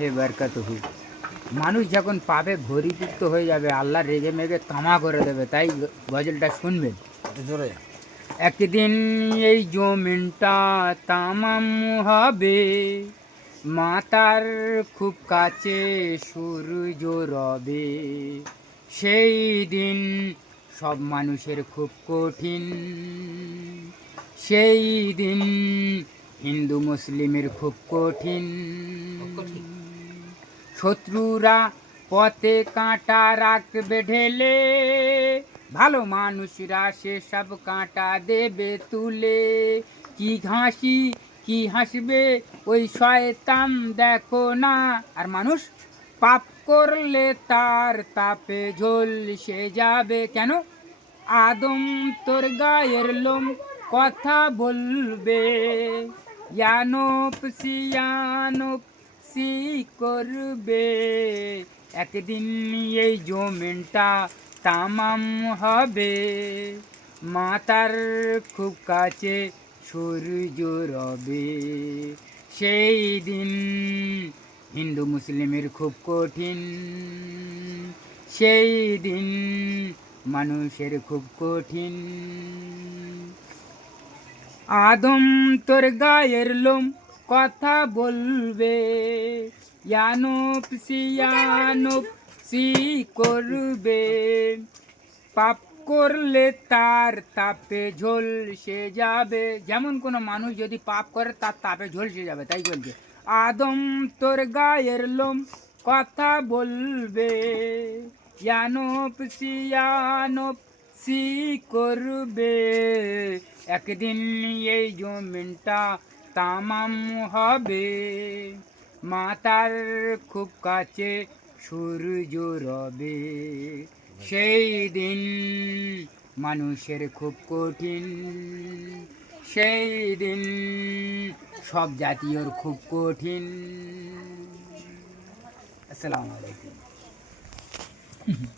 হে বারকাতুহু। মানুষ যখন পাপে ভরিপূর্ত হয়ে যাবে, আল্লাহ রেগে মেগে তামা করে দেবে। তাই গজলটা শুনবেন একটু জোরে। একদিন এই জমিনটা তামাম হবে, মাতার খুব কাছে সূর্য রবে। সেই দিন সব মানুষের খুব কঠিন, সেই দিন হিন্দু মুসলিমের খুব কঠিন। শত্রুরা পথে কাঁটা রাখবে ঢেলে, ভালো মানুষরা সেসব কাঁটা দেবে তুলে। কি হাসি কি হাসবে ওই শয়তান দেখো না। আর মানুষ পাপ করলে তার তাপে ঝলসে যাবে। কেন? আদম তোর গায়ের লোম কথা বলবে, ইয়ানব সিয়ানব সি করবে। একদিন এই জমিনটা তামাম হবে, মাতার খুব কাছে সূর্য রবে। সেই দিন হিন্দু মুসলিমের খুব কঠিন, সেই দিন মানুষের খুব কঠিন। আদম তোর গায়ের লোম কথা বলবে, ইয়ানব সিয়ানব সি করবে। পাপ করলে তার তাপে ঝলসে যাবে। যেমন কোনো মানুষ যদি পাপ করে তার তাপে ঝলসে যাবে, তাই বলছে আদম তোর গায়ের লোম কথা বলবে, ইয়ানব সিয়ানব সি করবে। একদিন এই জমিনটা তামাম হবে, মাতার খুব কাছে সূর্য রবে। সেই দিন মানুষের খুব কঠিন, সেই দিন সব জাতীয়র খুব কঠিন। আসসালামু আলাইকুম।